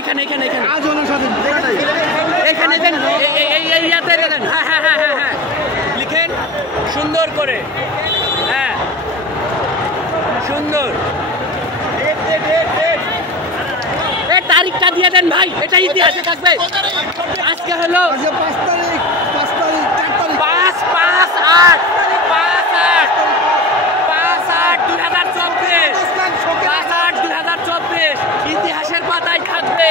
এখানে এখানে এখানে এখানে দেন, এই ইয়াতে দেন। হ্যাঁ হ্যাঁ হ্যাঁ হ্যাঁ হ্যাঁ, লিখেন সুন্দর করে। হ্যাঁ সুন্দর, এই তারিখটা দিয়ে দেন ভাই, এটা ইতিহাসে থাকবে। আজকে হলো 5/8/2024, ইতিহাসের পাতায় থাকবে।